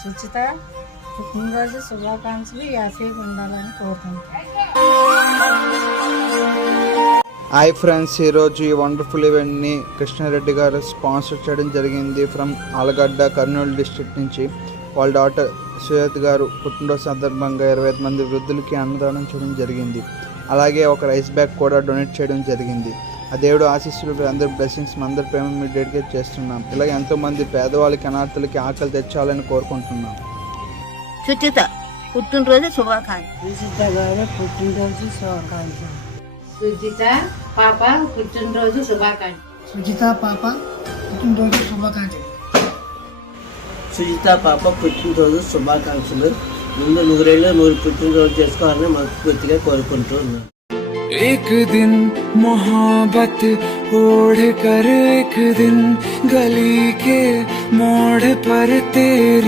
సుచిత పుట్టినరోజు శుభాకాంక్షలు యాసేపు ఉండాలని కోరుకుంటున్నాను. హాయ్ ఫ్రెండ్స్, ఈరోజు ఈ వండర్ఫుల్ ఈవెంట్ని కృష్ణారెడ్డి గారు స్పాన్సర్ చేయడం జరిగింది. ఫ్రమ్ ఆలగడ్డ, కర్నూలు డిస్ట్రిక్ట్ నుంచి. వాళ్ళ డాటర్ సుయత్ గారు పుట్టినరోజు సందర్భంగా 25 మంది వృద్ధులకి అన్నదానం చేయడం జరిగింది. అలాగే ఒక రైస్ బ్యాగ్ కూడా డొనేట్ చేయడం జరిగింది. ఆ దేవుడు ఆశీస్సులు, అందరి బ్లెస్సింగ్స్, అందరి ప్రేమ మీరు డెడికేట్ చేస్తున్నాం. ఇలాగే ఎంతోమంది పేదవాళ్ళకి, అనాథలకి ఆకలి తెచ్చాలని కోరుకుంటున్నాం. సుచిత పుట్టినరోజు శుభాకాంక్షలు. సుచిత గారు పుట్టినరోజు శుభాకాంక్షలు. సుజిత పాప పుట్టినరోజు శుభాకాంక్షలు. సుజిత పాప పుట్టినరోజు శుభాకాంక్షలు. సుజిత పాప పుట్టినరోజు శుభాకాంక్షలు. ముందు 100 పుట్టినరోజు చేసుకోవాలని మనస్ఫూర్తిగా కోరుకుంటున్నాను. एक दिन मोहब्बत ओढ़ कर एक दिन गली के मोड़ पर तेरी